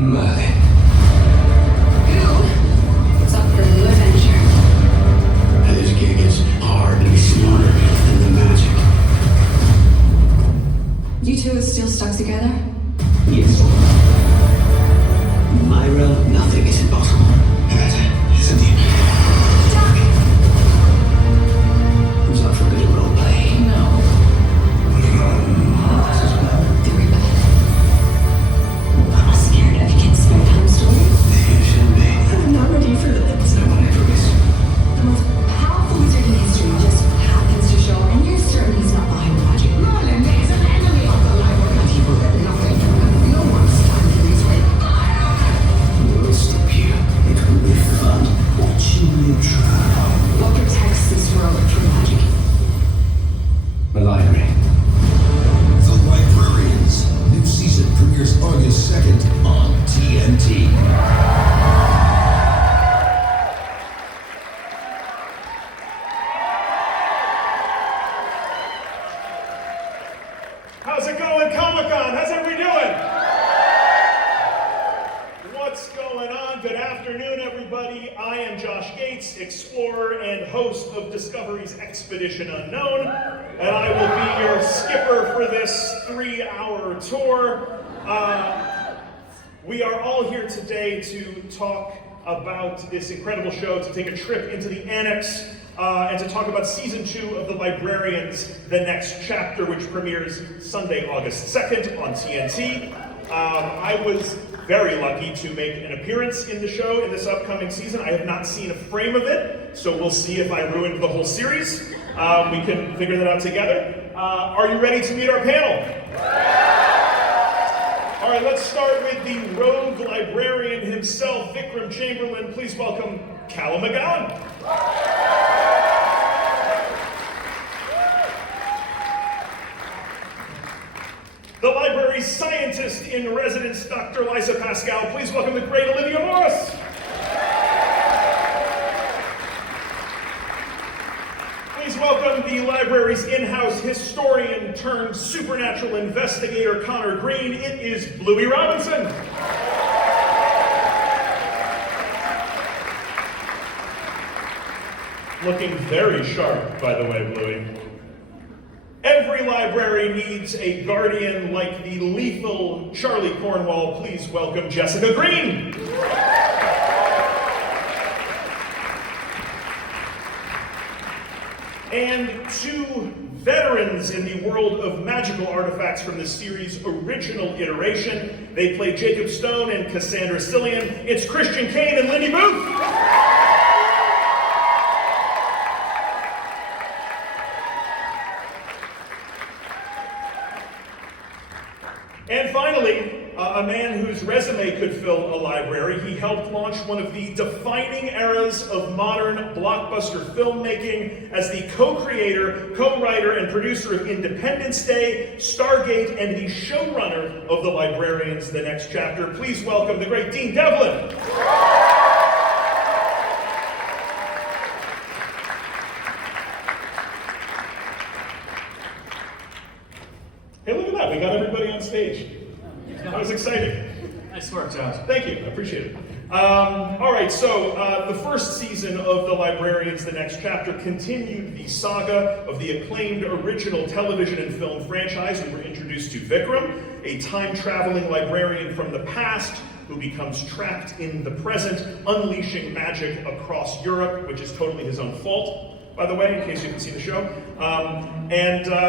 Merlin. What's up for a new adventure? This gig is hard to be smarter than the magic. You two are still stuck together? Yes. In my realm, nothing is impossible. Isn't it? Doc! Who's up for a bit of roleplay? No. This is well. Very bad. I'm scared of kids' bedtime stories. You should be. I'm not ready for this. No one ever is. The most powerful wizard in history just happens to show up, and you're certain he's not behind the magic. Merlin is an enemy of the library. People get nothing from him. No one's time to these way. We'll stop you. It will be fun watching you try. What protects this world from magic? The library. The Librarians. New season premieres August 2nd on TNT. How's it going, Comic-Con? How's everybody doing? What's going on? Good afternoon, everybody. I am Josh Gates, explorer and host of Discovery's Expedition Unknown, and I will be your skipper for this 3-hour tour. We are all here today to talk about this incredible show, to take a trip into the Annex, and to talk about Season 2 of The Librarians, The Next Chapter, which premieres Sunday, August 2nd on TNT. I was very lucky to make an appearance in the show in this upcoming season. I have not seen a frame of it, so we'll see if I ruined the whole series. We can figure that out together. Are you ready to meet our panel? All right, let's start with the rogue librarian himself, Vikram Chamberlain. Please welcome Callum McGowan. The library's scientist in residence, Dr. Liza Pascal. Please welcome the great Olivia Morris. Please welcome the library's in-house historian turned supernatural investigator, Connor Green. It is Bluey Robinson. Looking very sharp, by the way, Bluey. Every library needs a guardian like the lethal Charlie Cornwall. Please welcome Jessica Green. And two veterans in the world of magical artifacts from the series' original iteration. They play Jacob Stone and Cassandra Stillian. It's Christian Kane and Lindy Booth. And finally, a man whose resume could fill a library. He helped launch one of the defining eras of modern blockbuster filmmaking as the co-creator, co-writer, and producer of Independence Day, Stargate, and the showrunner of The Librarians, The Next Chapter. Please welcome the great Dean Devlin. Hey, look at that. We got everybody on stage. That was exciting. Nice work, Josh. Thank you. I appreciate it. All right, so the first season of The Librarians, The Next Chapter continued the saga of the acclaimed original television and film franchise. We were introduced to Vikram, a time-traveling librarian from the past who becomes trapped in the present, unleashing magic across Europe, which is totally his own fault, by the way, in case you haven't seen the show.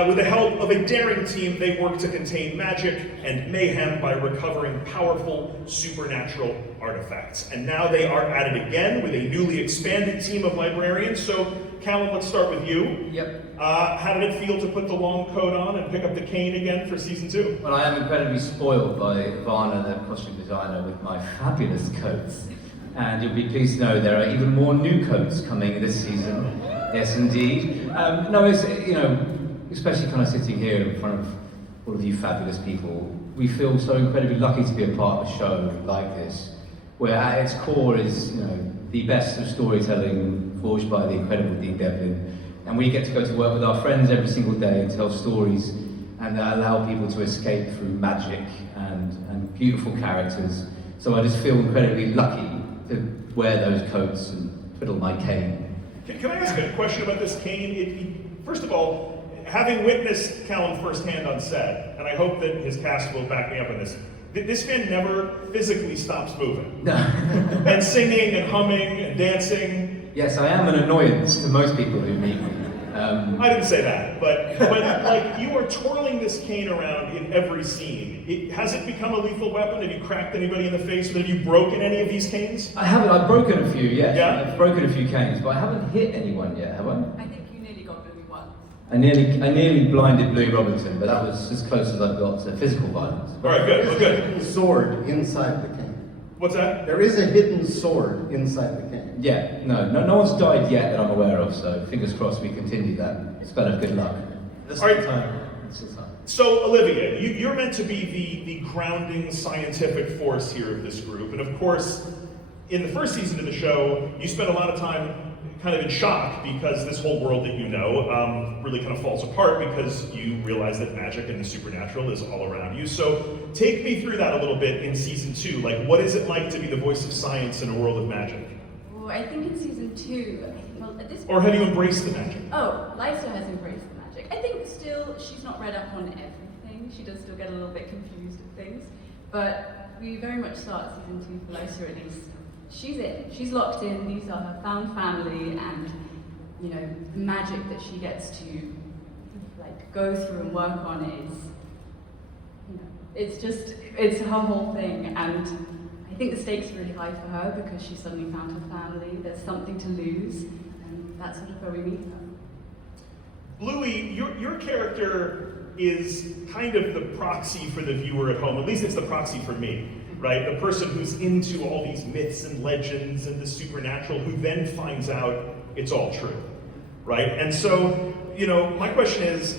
With the help of a daring team, they work to contain magic and mayhem by recovering powerful supernatural artifacts. And now they are at it again with a newly expanded team of librarians. So, Callum, let's start with you. Yep. How did it feel to put the long coat on and pick up the cane again for season 2? Well, I am incredibly spoiled by Ivana, the costume designer, with my fabulous coats. And you'll be pleased to know there are even more new coats coming this season. Yes, indeed. No, it's, especially kind of sitting here in front of all of you fabulous people, we feel so incredibly lucky to be a part of a show like this, where at its core is, the best of storytelling forged by the incredible Dean Devlin. And we get to go to work with our friends every single day and tell stories and allow people to escape through magic and beautiful characters So I just feel incredibly lucky to wear those coats and twiddle my cane. Can I ask a question about this cane? First of all, having witnessed Callum firsthand on set, and I hope that his cast will back me up on this man never physically stops moving. No. And singing and humming and dancing. Yes, I am an annoyance to most people who meet me. I didn't say that, but like you are twirling this cane around in every scene. Has it become a lethal weapon? Have you cracked anybody in the face? Have you broken any of these canes? I haven't. I've broken a few, yes. Yeah? I've broken a few canes, but I haven't hit anyone yet, have I? I think you nearly got Louis once. I nearly blinded Louis Robinson, but that was as close as I've got to physical violence. All right, good. Well, good. Hidden sword inside the cane. What's that? There is a hidden sword inside the cane. Yeah, no one's died yet that I'm aware of, so fingers crossed we continue that. Spell of good luck. All right. It's the time. So, Olivia, you're meant to be the grounding scientific force here of this group. And of course, in the first season of the show, you spent a lot of time kind of in shock because this whole world that you know really kind of falls apart because you realize that magic and the supernatural is all around you. So take me through that a little bit in season 2. Like, what is it like to be the voice of science in a world of magic? Well, I think in season 2, well, at this Or have you embraced the magic? Oh, Lysa has embraced the magic. I think still she's not read up on everything. She does still get a little bit confused at things. But we very much start season 2 for Lysa at least. She's in. She's locked in. These are her found family, and you know the magic that she gets to like go through and work on is, you know, it's her whole thing. And I think the stakes are really high for her because she suddenly found her family. There's something to lose, and that's sort of where we meet her. Louis, your character is kind of the proxy for the viewer at home. At least it's the proxy for me, right? The person who's into all these myths and legends and the supernatural, who then finds out it's all true, right? And so, you know, my question is,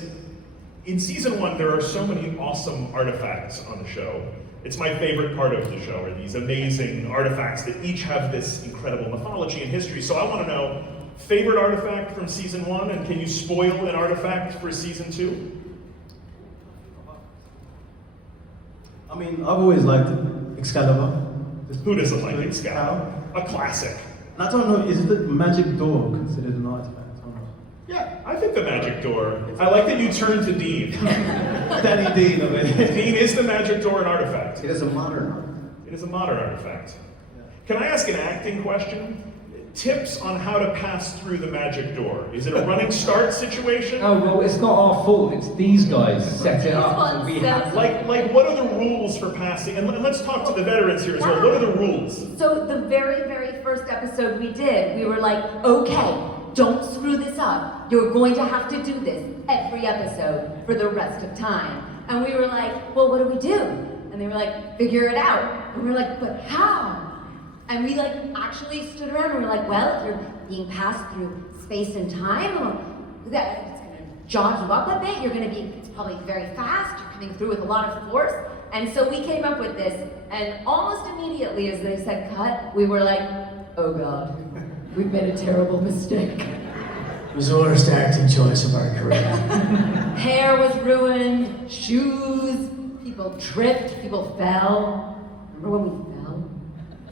in season 1, there are so many awesome artifacts on the show. It's my favorite part of the show, are these amazing artifacts that each have this incredible mythology and history. So I want to know, favorite artifact from season 1, and can you spoil an artifact for season 2? I mean, I've always liked Excalibur. Who doesn't like Excalibur? A classic. And I don't know, is the magic door considered an artifact or not? Yeah, I think the magic door. I like that you turned to Dean. Danny Dean, I mean. Dean, is the magic door an artifact? It is a modern artifact. It is a modern artifact. Can I ask an acting question? Tips on how to pass through the magic door. Is it a running start situation? Oh, well, it's not our fault. It's these guys set it up. So we have Like, what are the rules for passing? And let's talk to the veterans here as well. What are the rules? So the very, very first episode we did, we were like, okay, don't screw this up. You're going to have to do this every episode for the rest of time. And we were like, well, what do we do? And they were like, figure it out. And we were like, but how? And we like actually stood around and we were like, well, if you're being passed through space and time, that it's gonna jog you up a bit, you're gonna be, it's probably very fast, you're coming through with a lot of force. And so we came up with this, and almost immediately as they said cut, we were like, oh God, we've made a terrible mistake. It was the worst acting choice of our career. Hair was ruined, shoes, people tripped, people fell. Remember when we fell?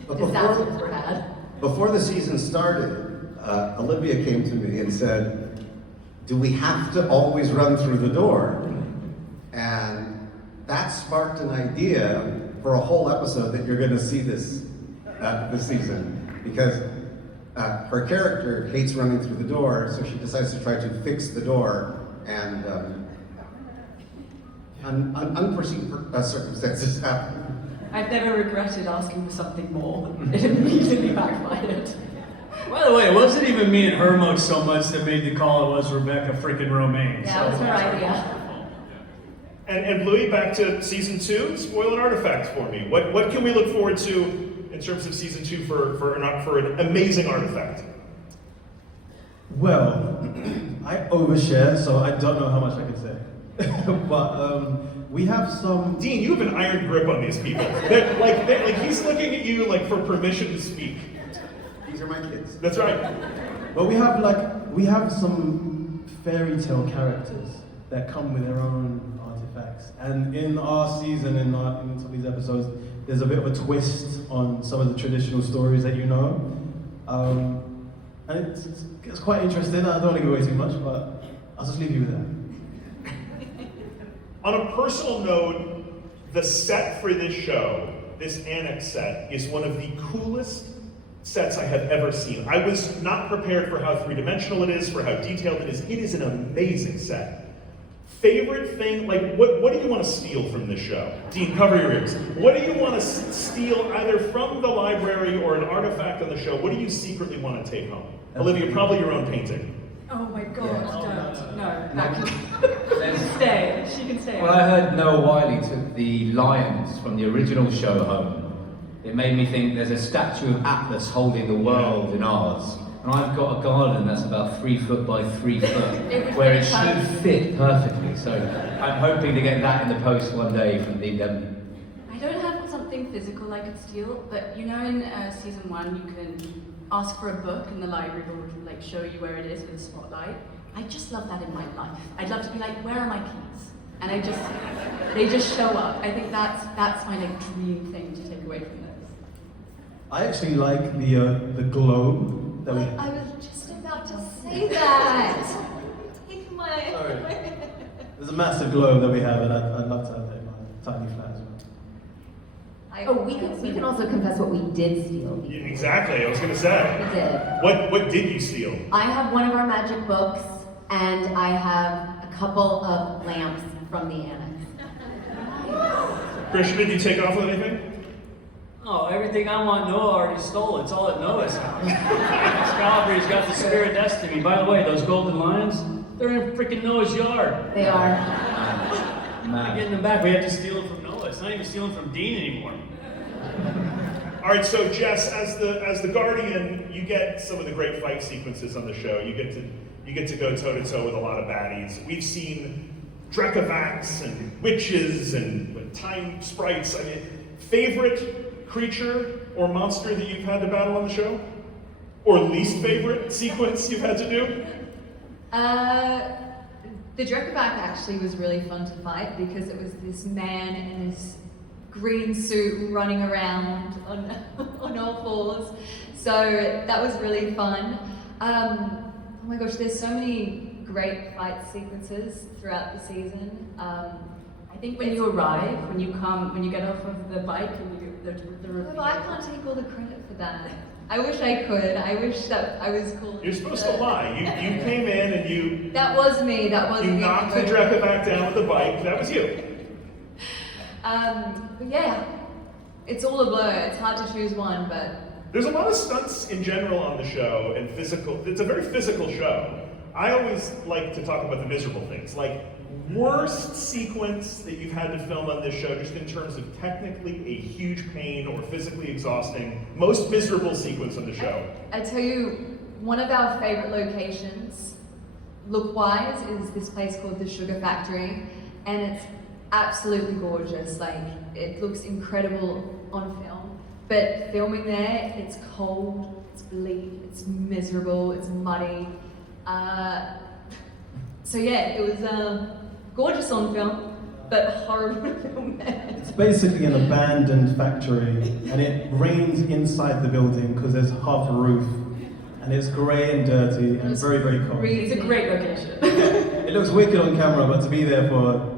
But Disasters were had. before the season started, Olivia came to me and said, do we have to always run through the door? And that sparked an idea for a whole episode that you're going to see this season, because her character hates running through the door, so she decides to try to fix the door, and unforeseen circumstances happen. I've never regretted asking for something more. It immediately backfired. By the way, it wasn't even me and Hermod so much that made the call, it was Rebecca freaking Romaine. Yeah, that was her idea. And Louis, back to season 2. Spoil an artifact for me. What can we look forward to in terms of season 2 for an amazing artifact? Well, I overshare, so I don't know how much I can say. But we have some. Dean, you have an iron grip on these people. Like he's looking at you like for permission to speak. These are my kids. That's right. Well, we have some fairy tale characters that come with their own artifacts. effects. And in our season, in some of these episodes, there's a bit of a twist on some of the traditional stories that you know. And it's quite interesting. I don't want to give away too much, but I'll just leave you with that. On a personal note, the set for this show, this annex set, is one of the coolest sets I have ever seen. I was not prepared for how three-dimensional it is, for how detailed it is. It is an amazing set. Favorite thing, like, what do you want to steal from this show? Dean, cover your ears. What do you want to steal either from the library or an artifact on the show? What do you secretly want to take home? Olivia, probably your own painting. Oh my god, Yeah. don't. No, that can stay. She can stay. When I heard Noah Wiley took the lions from the original show home, it made me think there's a statue of Atlas holding the world in ours. And I've got a garden that's about 3 foot by 3 foot, where it should fit perfectly. So I'm hoping to get that in the post one day from the I don't have something physical I could steal, but you know in season 1 you can ask for a book and the library will like show you where it is with a spotlight. I just love that in my life. I'd love to be like, where are my keys? And they just show up. I think that's my like dream thing to take away from this. I actually like the globe that we. I was just about to say that. Take my. Sorry. There's a massive globe that we have, and I'd love to have that in my tiny flat as well. We can also confess what we did steal. Yeah, exactly, I was going to say. We did. What did you steal? I have one of our magic books, and I have a couple of lamps from the annex. Christian, did you take off with anything? Oh, everything I want Noah already stole. It's all at Noah's house. Excalibur's got the spirit destiny. By the way, those golden lions, they're in freaking Noah's yard. They are. Not getting them back. We have to steal it from Noah. It's not even stealing from Dean anymore. All right, so Jess, as the Guardian, you get some of the great fight sequences on the show. You get to go toe to toe with a lot of baddies. We've seen Drekavax and witches and time sprites. I mean, favorite creature or monster that you've had to battle on the show, or least favorite sequence you've had to do? The Drekavac actually was really fun to fight because it was this man in this green suit running around on all fours. So that was really fun. Oh my gosh, there's so many great fight sequences throughout the season. I think when you arrive, when you get off of the bike and Well, I can't take all the credit for that. I wish I could. I wish that I was cool. You're supposed to lie. You came in and you... That was me. That was you me. knocked the Drekavac down with the bike. That was you. But yeah, it's all a blur. It's hard to choose one, but There's a lot of stunts in general on the show and physical. It's a very physical show. I always like to talk about the miserable things, like worst sequence that you've had to film on this show, just in terms of technically a huge pain or physically exhausting, most miserable sequence on the show. I tell you, one of our favorite locations, look-wise, is this place called the Sugar Factory, and it's absolutely gorgeous. Like, it looks incredible on film, but filming there, it's cold, it's bleak, it's miserable, it's muddy. So yeah, it was gorgeous on film, but horrible to film there. It's basically an abandoned factory, and it rains inside the building because there's half a roof, and it's grey and dirty and very, very cold. It's a great location. It looks wicked on camera, but to be there for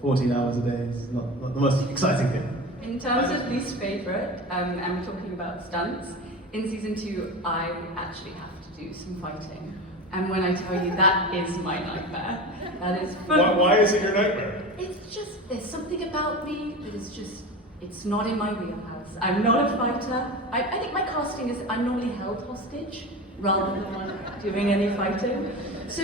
14 hours a day is not the most exciting thing. In terms of least favorite, and we're talking about stunts, in season 2, I actually have to do some fighting. And when I tell you that is my nightmare, that is Why is it your nightmare? It's just, there's something about me that is just, it's not in my wheelhouse. I'm not a fighter. I think my casting is, I'm normally held hostage rather than one doing any fighting. So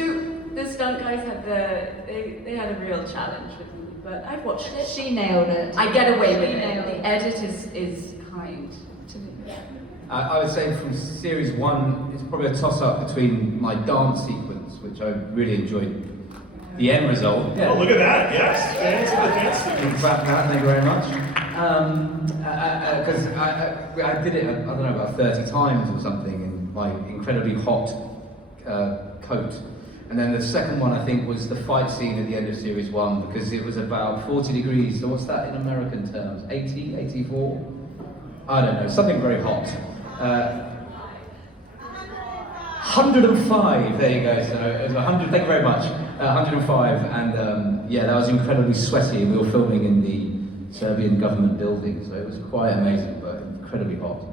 the stunt guys had they had a real challenge with me, but I've watched it. She nailed it. I get away with She it. nailed The edit is kind to me. I would say from series 1, it's probably a toss-up between my dance sequence, which I really enjoyed. The end result. Oh, look at that! Yes, fans of the dance sequence. Clap that, thank you very much. Because I did it, I don't know, about 30 times or something in my incredibly hot coat. And then the second one, I think, was the fight scene at the end of series 1, because it was about 40 degrees. So what's that in American terms? 80, 84? I don't know, something very hot. 105, there you go. So it was 100, thank you very much. 105, and yeah, that was incredibly sweaty. We were filming in the Serbian government building, so it was quite amazing, but incredibly hot.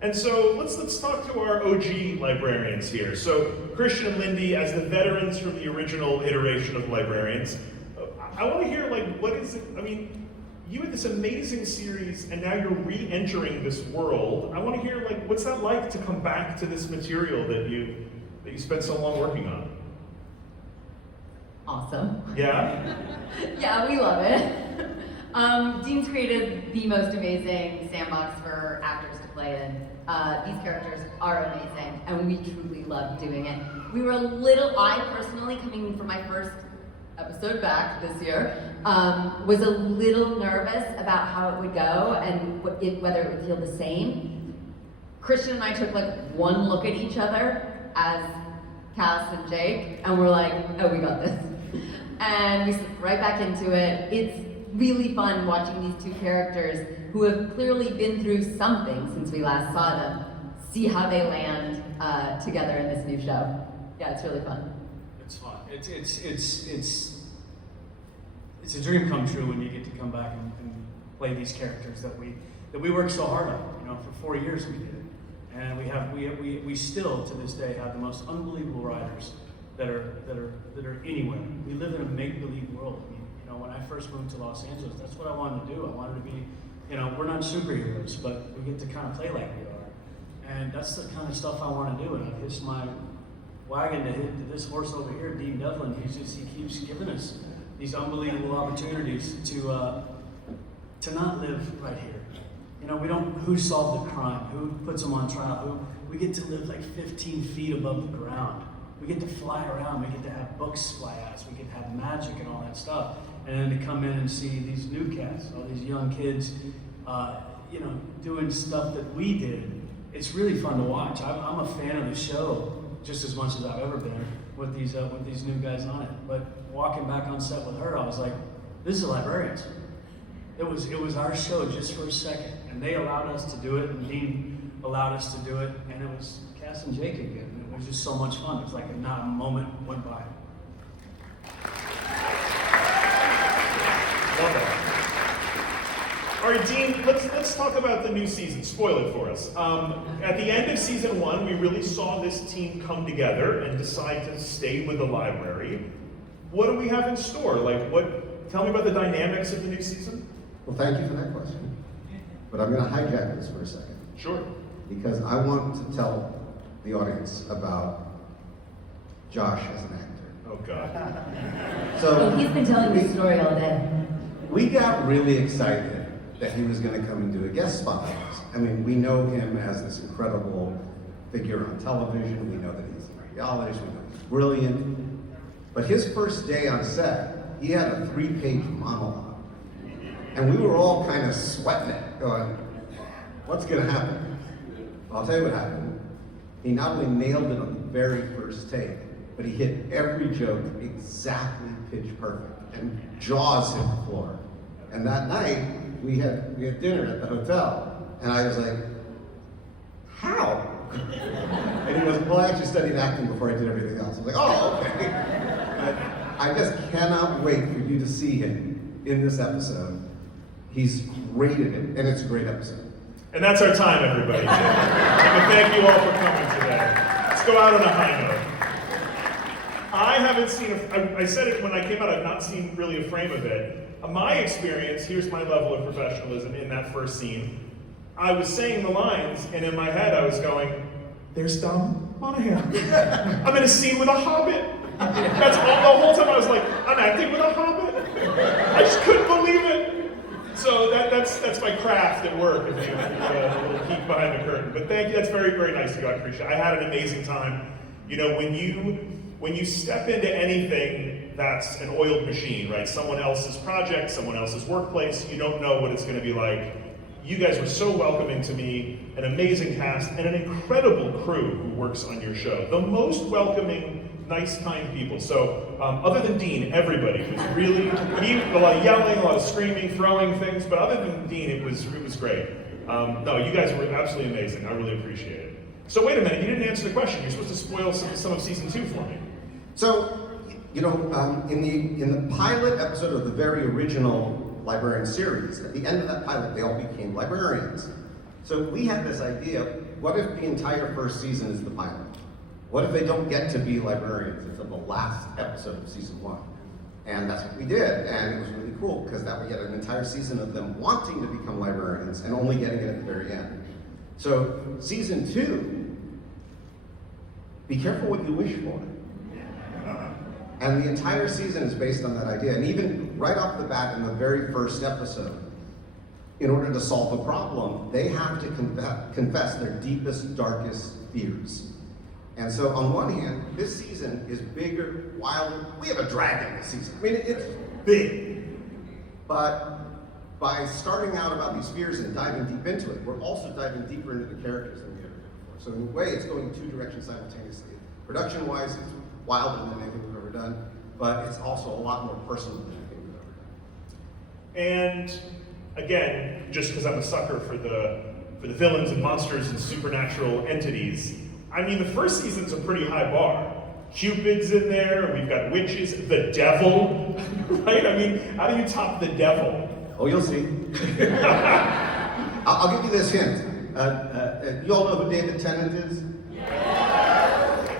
And so let's talk to our OG librarians here. So Christian and Lindy, as the veterans from the original iteration of Librarians, I want to hear, like, what is it? I mean, you had this amazing series, and now you're re-entering this world. I want to hear, like, what's that like to come back to this material that you spent so long working on? Awesome. Yeah? Yeah, we love it. Dean's created the most amazing sandbox for actors to play in. These characters are amazing, and we truly love doing it. We were I personally, coming from my first episode back this year, was a little nervous about how it would go and whether it would feel the same. Christian and I took like one look at each other as Cass and Jake, and we're like, oh, we got this. And we slipped right back into it. It's really fun watching these two characters who have clearly been through something since we last saw them, see how they land together in this new show. Yeah, it's really fun. It's fun. It's a dream come true when you get to come back and play these characters that we worked so hard on. You know, for 4 years we did it, and we still to this day have the most unbelievable writers that are anywhere. We live in a make-believe world. I mean, you know, when I first moved to Los Angeles, that's what I wanted to do. I wanted to be, you know, we're not superheroes, but we get to kind of play like we are, and that's the kind of stuff I want to do. And I've hitched my wagon to this horse over here, Dean Devlin. He keeps giving us these unbelievable opportunities to not live right here. You know, we don't, who solved the crime, who puts them on trial, we get to live like 15 feet above the ground. We get to fly around, we get to have books fly at us, we get to have magic and all that stuff. And then to come in and see these new cats, all these young kids, you know, doing stuff that we did. It's really fun to watch. I'm a fan of the show just as much as I've ever been with these new guys on it. But walking back on set with her, I was like, this is Librarians. It was our show just for a second, and they allowed us to do it, and Dean allowed us to do it, and it was Cass and Jake again. It was just so much fun. It was like not a moment went by. Love it. All right, Dean, let's talk about the new season. Spoil it for us. At the end of season 1, we really saw this team come together and decide to stay with the library. What do we have in store? Tell me about the dynamics of the new season. Well, thank you for that question. But I'm going to hijack this for a second. Sure. Because I want to tell the audience about Josh as an actor. Oh, God. So He's been telling me the story all day. We got really excited that he was going to come and do a guest spot with us. I mean, we know him as this incredible figure on television. We know that he's a radiologist. We know he's brilliant. But his first day on set, he had a 3-page monologue. And we were all kind of sweating it, going, what's going to happen? I'll tell you what happened. He not only nailed it on the very first take, but he hit every joke exactly pitch perfect, and jaws hit the floor. And that night, we had dinner at the hotel, and I was like, how? And he goes, well, I actually studied acting before I did everything else. I was like, oh, okay. But I just cannot wait for you to see him in this episode. He's great in it, and it's a great episode. And that's our time, everybody. And thank you all for coming today. Let's go out on a high note. I haven't seen, I said it when I came out, I've not seen really a frame of it. My experience, here's my level of professionalism in that first scene. I was saying the lines, and in my head I was going, there's Dom Monahan. I'm in a scene with a hobbit. That's all, the whole time I was like, I'm acting with a hobbit. I just couldn't believe it. So that's my craft at work, if you a little peek behind the curtain. But thank you, that's very, very nice of you, I appreciate it. I had an amazing time. You know, when you step into anything that's an oiled machine, right? Someone else's project, someone else's workplace, you don't know what it's gonna be like You guys were so welcoming to me, an amazing cast, and an incredible crew who works on your show. The most welcoming, nice, kind people. So, other than Dean, everybody was really, a lot of yelling, a lot of screaming, throwing things, but other than Dean, it was great. No, you guys were absolutely amazing. I really appreciate it. So wait a minute, you didn't answer the question. You're supposed to spoil some of season 2 for me. So, you know, in the pilot episode of the very original Librarian series, at the end of that pilot, they all became librarians. So we had this idea, what if the entire first season is the pilot? What if they don't get to be librarians until the last episode of season 1? And that's what we did, and it was really cool, because that we had an entire season of them wanting to become librarians and only getting it at the very end. So, season 2, be careful what you wish for. And the entire season is based on that idea. And even right off the bat in the very first episode, in order to solve the problem, they have to confess their deepest, darkest fears. And so on one hand, this season is bigger, wilder. We have a dragon this season. I mean, it's big. But by starting out about these fears and diving deep into it, we're also diving deeper into the characters than we ever did before. So in a way, it's going in 2 directions simultaneously. Production-wise, it's wilder than anything we've ever done, but it's also a lot more personal than anything we've ever done. And again, just because I'm a sucker for the villains and monsters and supernatural entities, I mean, the first season's a pretty high bar. Cupid's in there, we've got witches, the devil, right? I mean, how do you top the devil? Oh, you'll see. I'll give you this hint. You all know who David Tennant is?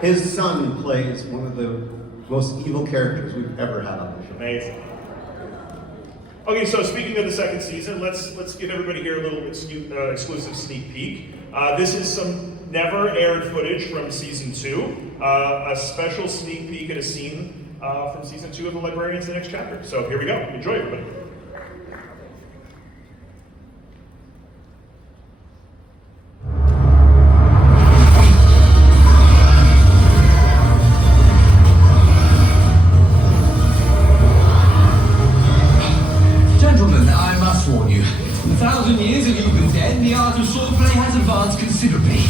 His son plays one of the most evil characters we've ever had on the show. Amazing. Okay, so speaking of the second season, let's give everybody here a little exclusive sneak peek. This is some never aired footage from season 2, a special sneak peek at a scene from season 2 of The Librarians: The Next Chapter. So here we go. Enjoy, everybody. Gentlemen, I must warn you. In 1,000 years of you've been dead, the art of swordplay has advanced considerably.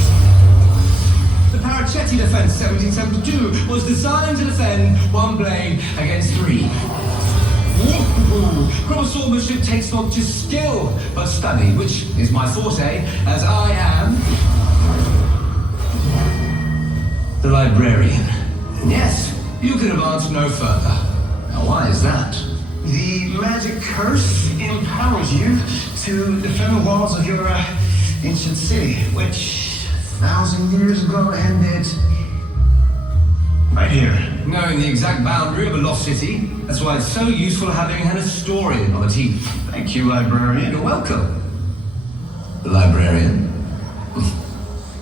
The Parachetti Defense 1772 was designed to defend one blade against 3. Proper swordsmanship takes not just skill, but study, which is my forte, as I am the librarian. And yes, you can advance no further. Now, why is that? The magic curse empowers you to defend the walls of your ancient city, which 1,000 years ago ended right here. Knowing the exact boundary of a lost city, that's why it's so useful having an historian on the team. Thank you, librarian. You're welcome, librarian.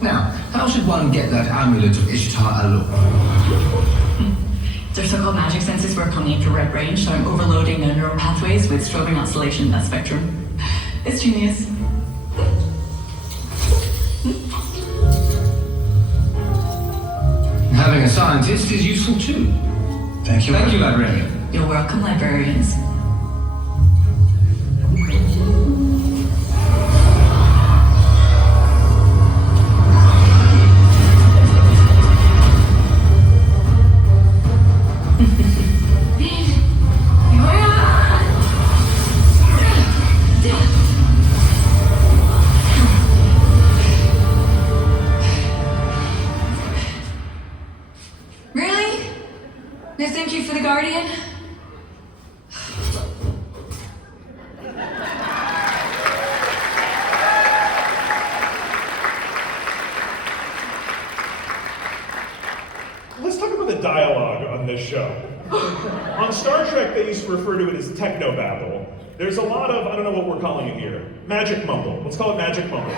Now, how should one get that amulet of Ishtar Aluk? Their so-called magic senses work on the infrared range, so I'm overloading the neural pathways with strobing oscillation in that spectrum. It's genius. Having a scientist is useful too. Thank you. Thank you, librarian. You're welcome, librarians. Really? No thank you for the Guardian? Let's talk about the dialogue on this show. On Star Trek, they used to refer to it as technobabble. There's a lot of, I don't know what we're calling it here, magic mumble. Let's call it magic mumble.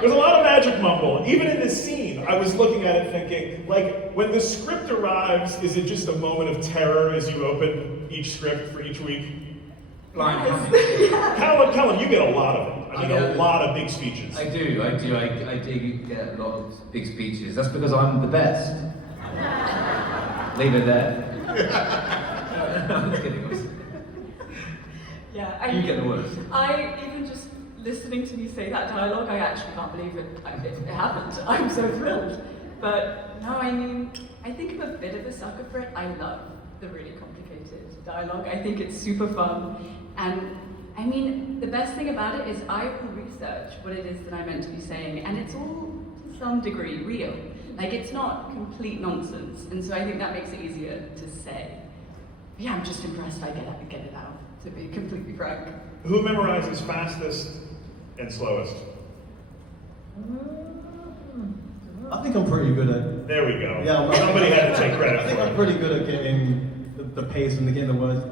There's a lot of magic mumble. Even in this scene, I was looking at it thinking, like, when the script arrives, is it just a moment of terror as you open each script for each week? Callum, you get a lot of it. I mean, a lot of big speeches. I do. I do get a lot of big speeches. That's because I'm the best. Leave it there. I'm just kidding. Yeah, You get the worst. I even just listening to me say that dialogue, I actually can't believe it happened. I'm so thrilled. But no, I mean, I think I'm a bit of a sucker for it. I love the really complicated dialogue. I think it's super fun. And I mean, the best thing about it is I will research what it is that I'm meant to be saying, and it's all to some degree real. Like, it's not complete nonsense, and so I think that makes it easier to say. But yeah, I'm just impressed I get it out, to be completely frank. Who memorizes fastest and slowest? I think I'm pretty good at. There we go. Yeah, somebody had to take credit I think for I'm it. pretty good at getting the pace and getting the words.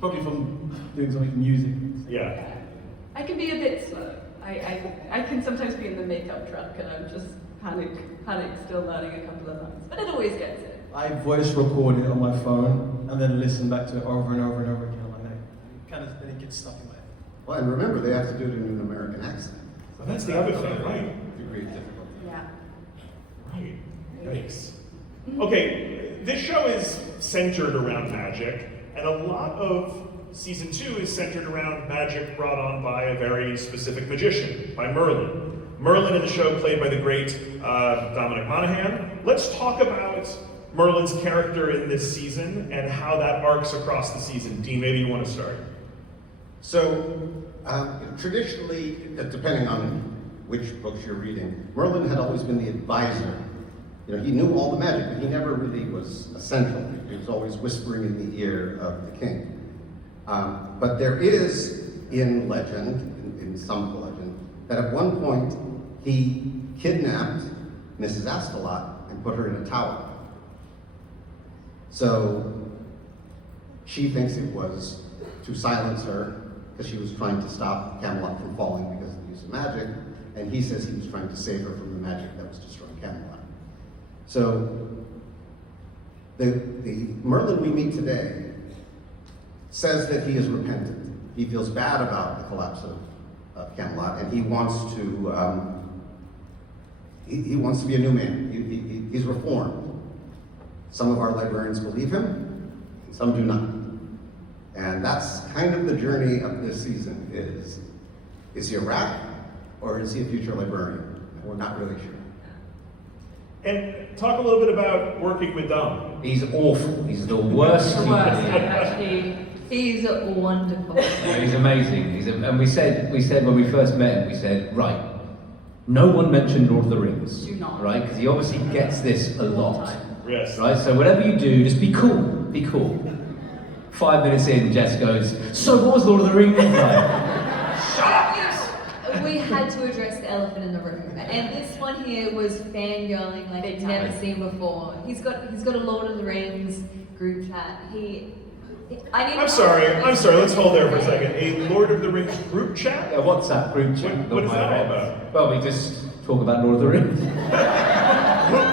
Probably from doing something with music. Yeah. I can be a bit slow. I can sometimes be in the makeup truck and I'm just panic, still learning a couple of lines. But it always gets it. I voice record it on my phone and then listen back to it over and over and over again. Like that. Kind of, then it gets stuck in my head. Well, and remember, they have to do it in an American accent. Well, that's the other thing, right? Degree of difficulty. Yeah. Right. Yikes. Okay, this show is centered around magic, and a lot of season 2 is centered around magic brought on by a very specific magician, by Merlin. Merlin in the show played by the great Dominic Monaghan. Let's talk about Merlin's character in this season and how that arcs across the season. Dean, maybe you want to start. So, traditionally, depending on which books you're reading, Merlin had always been the advisor. You know, he knew all the magic, but he never really was essential. He was always whispering in the ear of the king. But there is, in legend, in some legend, that at one point he kidnapped Mrs. Astolat and put her in a tower. So she thinks it was to silence her because she was trying to stop Camelot from falling because of the use of magic, and he says he was trying to save her from the magic that was destroying Camelot. So the Merlin we meet today says that he is repentant. He feels bad about the collapse of Camelot, and he wants to be a new man. He's reformed. Some of our librarians believe him, and some do not. And that's kind of the journey of this season. Is he a rat, or is he a future librarian? We're not really sure. And talk a little bit about working with Dom. He's awful. He's the worst. Actually, he's wonderful. Yeah, he's amazing. And we said when we first met him, we said, right, no one mentioned Lord of the Rings. Do not. Right? Because he obviously gets this a lot. Yes. Right? So whatever you do, just be cool. Be cool. 5 minutes in, Jess goes, so what was Lord of the Rings like? Shut up, yes! We had to address the elephant in the room. And this one here was fangirling like I've never seen before. He's got a Lord of the Rings group chat. I'm sorry, let's hold there for a second. A Lord of the Rings group chat? Yeah, WhatsApp group chat. What is that all about? Well, we just talk about Lord of the Rings.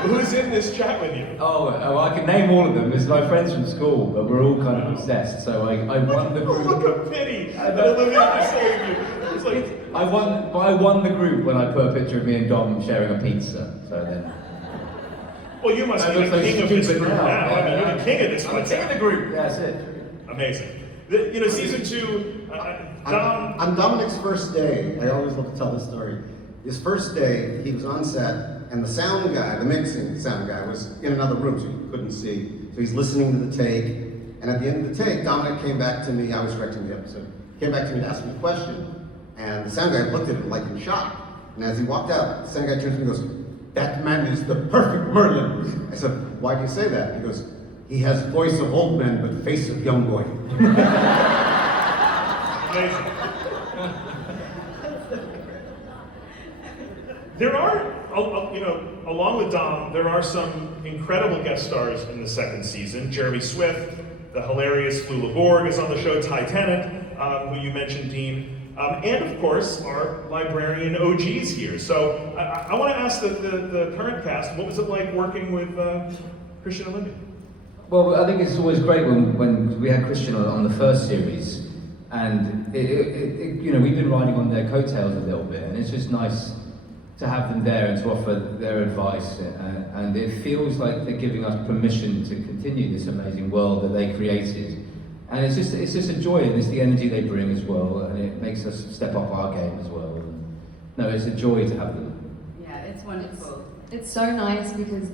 Who's in this chat with you? Oh, I can name all of them. It's my friends from school, but we're all kind of obsessed. So I won the group. Look of pity that Olivia saved you. It's like, I won the group when I put a picture of me and Dom sharing a pizza. So then. Well, you must be the king of this group now. I mean, you're the king of this. I'm the king of the group. Yeah, that's it. Amazing. You know, season 2, Dom. On Dominic's first day, I always love to tell this story. His first day, he was on set, and the sound guy, the mixing sound guy, was in another room, so you couldn't see. So he's listening to the take, and at the end of the take, Dominic came back to me. I was directing the episode. Came back to me to ask me a question, and the sound guy looked at him like in shock. And as he walked out, the sound guy turns to me and goes, "That man is the perfect Merlin." I said, "Why do you say that?" He goes, "He has voice of old man, but face of young boy." Amazing. There are, you know, along with Dom, there are some incredible guest stars in the second season. Jeremy Swift, the hilarious Flula Borg is on the show, Ty Tennant, who you mentioned, Dean, and of course, our librarian OGs here. So I want to ask the current cast, what was it like working with Christian and Lindy? Well, I think it's always great when we had Christian on the first series, and you know, we've been riding on their coattails a little bit, and it's just nice to have them there and to offer their advice, and it feels like they're giving us permission to continue this amazing world that they created. And it's just a joy, and it's the energy they bring as well, and it makes us step up our game as well. And, no, it's a joy to have them. Yeah, it's wonderful. It's so nice because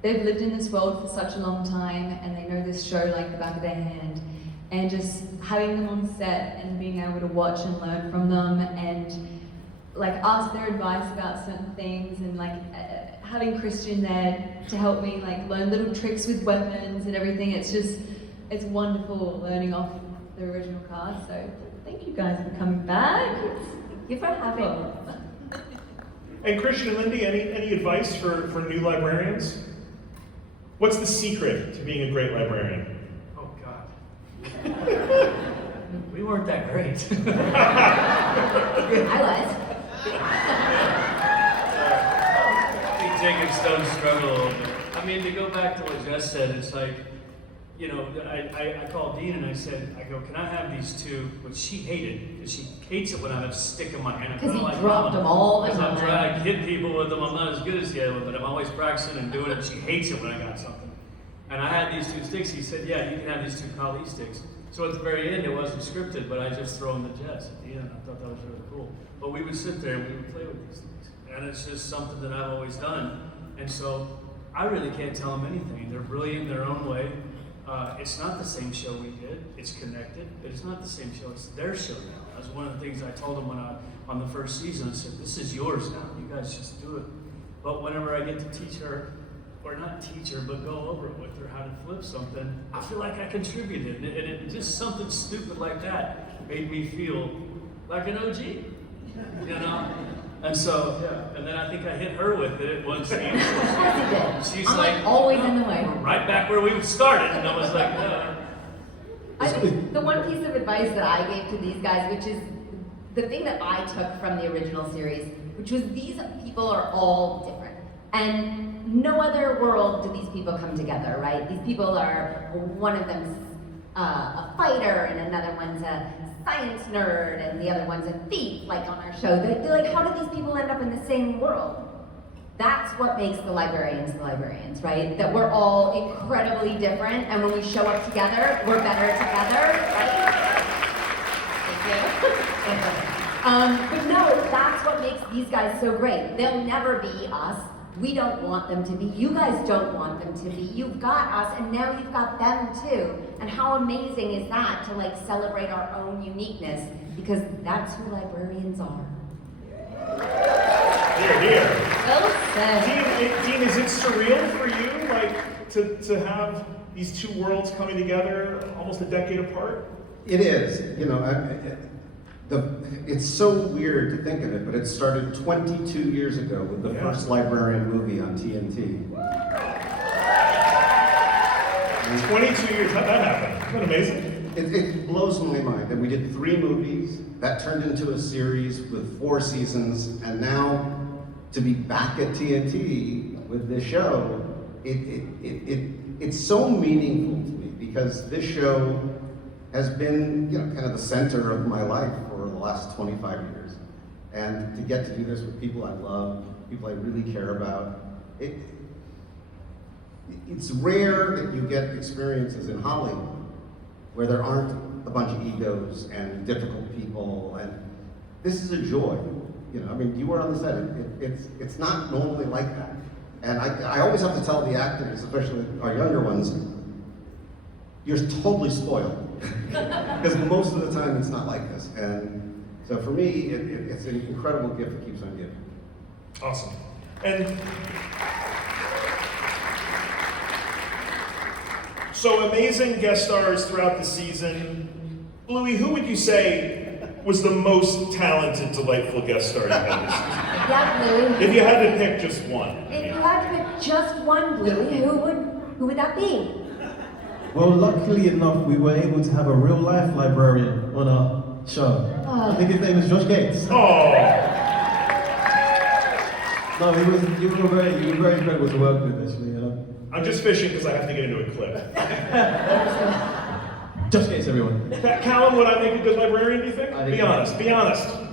they've lived in this world for such a long time and they know this show like the back of their hand. And just having them on set and being able to watch and learn from them and like ask their advice about certain things and like having Christian there to help me like learn little tricks with weapons and everything. It's wonderful learning off the original cast. So thank you guys for coming back. Thank you for having us. And Christian and Lindy, any advice for new librarians? What's the secret to being a great librarian? Oh God. We weren't that great. I was. I think Jacob Stone struggled a little bit. I mean, to go back to what Jess said, it's like, you know, I called Dean and I said, can I have these two, which she hated, because she hates it when I have to stick them in my hand. Because he dropped them all the time. I'm trying to hit people with them. I'm not as good as the other one, but I'm always practicing and doing it. She hates it when I got something. And I had these two sticks. He said, yeah, you can have these two Kali sticks. So at the very end, it wasn't scripted, but I just throw them to Jess at the end. I thought that was really cool. But we would sit there and we would play with these things. And it's just something that I've always done. And so I really can't tell them anything. They're brilliant in their own way. It's not the same show we did. It's connected, but it's not the same show. It's their show now. That's one of the things I told them on the first season. I said, this is yours now. You guys just do it. But whenever I get to teach her, or not teach her, but go over it with her, how to flip something, I feel like I contributed. And it just something stupid like that made me feel like an OG, you know? And so, yeah, and then I think I hit her with it at one scene. She's I'm like, always in the way. we're right back where we started, and I was like, I think the one piece of advice that I gave to these guys, which is the thing that I took from the original series, which was these people are all different. And no other world do these people come together, right? These people are, one of them's a fighter, and another one's a science nerd, and the other one's a thief, like on our show. They're like, how do these people end up in the same world? That's what makes the librarians, right? That we're all incredibly different, and when we show up together, we're better together, right? Thank you. But no, that's what makes these guys so great. They'll never be us. We don't want them to be. You guys don't want them to be. You've got us, and now you've got them too. And how amazing is that to like celebrate our own uniqueness? Because that's who librarians are. Here. Well said. Dean, is it surreal for you, like, to have these two worlds coming together almost a decade apart? It is. You know, it's so weird to think of it, but it started 22 years ago with the first librarian movie on TNT. 22 years, how'd that happen? Isn't that amazing? It blows my mind. And we did 3 movies, that turned into a series with 4 seasons, and now to be back at TNT with this show, it's so meaningful to me because this show has been, you know, kind of the center of my life for the last 25 years. And to get to do this with people I love, people I really care about, it's rare that you get experiences in Hollywood where there aren't a bunch of egos and difficult people, and this is a joy. You know, I mean, you were on the set, it's not normally like that. And I always have to tell the actors, especially our younger ones, you're totally spoiled. Because most of the time it's not like this. And so for me, it's an incredible gift that keeps on giving. Awesome. And so amazing guest stars throughout the season. Bluey, who would you say was the most talented, delightful guest star you had this season? Yeah, Bluey. If you had to pick just one. If you had to pick just one, Bluey, who would that be? Well, luckily enough, we were able to have a real-life librarian on our show. Oh. I think his name is Josh Gates. Oh. No, you were very incredible to work with, actually. You know. I'm just fishing because I have to get into a clip. Josh Gates, everyone. Callum, would I make a good librarian, do you think? Be honest.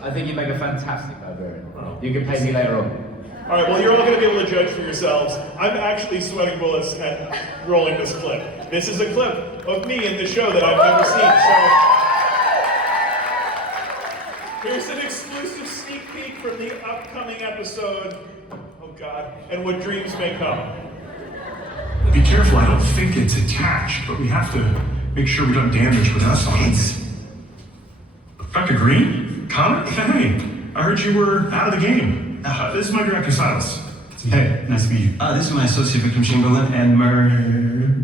I think you make a fantastic librarian. Oh. You can pay me later on. All right, well, you're all going to be able to judge for yourselves. I'm actually sweating bullets at rolling this clip. This is a clip of me in the show that I've never seen. So here's an exclusive sneak peek from the upcoming episode. Oh God, and what dreams may come. Be careful, I don't think it's attached, but we have to make sure we don't damage what us on it. Dr. Green? Connor? Hey, I heard you were out of the game. This is my director, Silas. Hey, nice to meet you. This is my associate, Victor Chamberlain, and Merv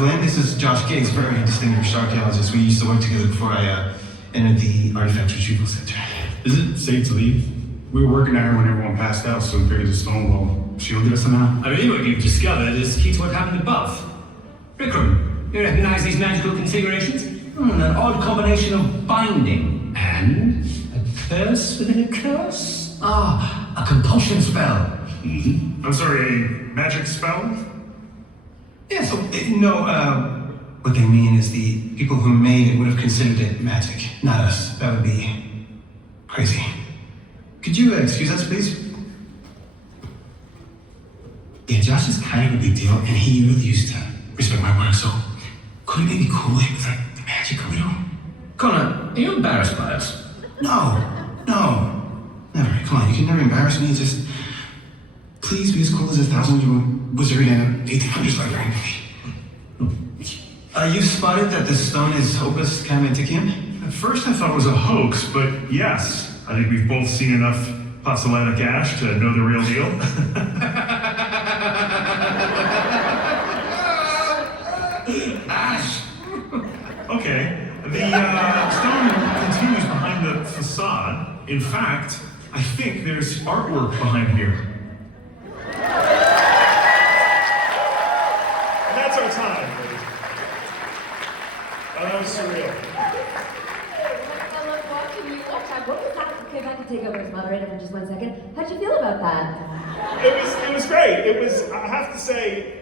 Lynn, this is Josh Gates, very distinguished archaeologist. We used to work together before I entered the Artifact Retrieval Center. Is it safe to leave? We were working at her when everyone passed out, so we figured the stone will shield us somehow. I believe what you've discovered is key to what happened above. Vikram, you recognize these magical configurations? An odd combination of binding and a curse within a curse. A compulsion spell. I'm sorry, a magic spell? Yes, what they mean is the people who made it would have considered it magic, not us. That would be crazy. Could you excuse us, please? Yeah, Josh is kind of a big deal, and he really used to respect my work, so could it maybe cool it with, the magic a little? Connor, are you embarrassed by us? No, never. Come on, you can never embarrass me. Just please be as cool as a 1,000-year-old wizard in an 1800s library. You've spotted that the stone is Opus Camanticum? At first I thought it was a hoax, but yes, I think we've both seen enough pozzolanic ash to know the real deal. Ash! Okay, the stone continues behind the facade. In fact, I think there's artwork behind here. And that's our time. Oh, that was surreal. What was that? Okay, if I could take over as moderator for just 1 second. How'd you feel about that? It was great. It was, I have to say,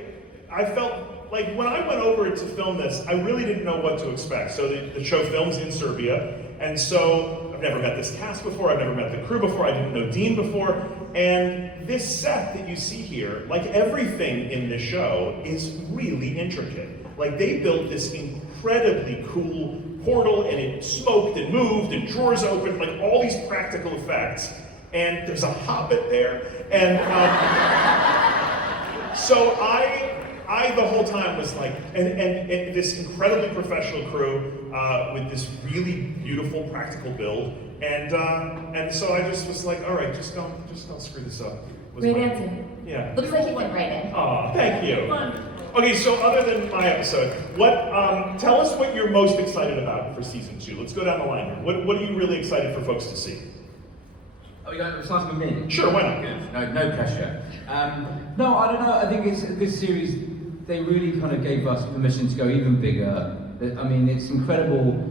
I felt like when I went over to film this, I really didn't know what to expect. So the show films in Serbia, and so I've never met this cast before, I've never met the crew before, I didn't know Dean before, and this set that you see here, like everything in this show, is really intricate. Like they built this incredibly cool portal, and it smoked and moved, and drawers opened, like all these practical effects, and there's a hobbit there, and so I the whole time was like, and this incredibly professional crew with this really beautiful practical build, and so I just was like, all right, just don't screw this up. Great answer. Yeah. Looks like you went right in. Oh, thank you. Okay, so other than my episode, tell us what you're most excited about for season 2. Let's go down the line here. What are you really excited for folks to see? Oh, you're starting with me? Sure, why not? Good. No pressure. No, I don't know. I think this series, they really kind of gave us permission to go even bigger. I mean, it's incredible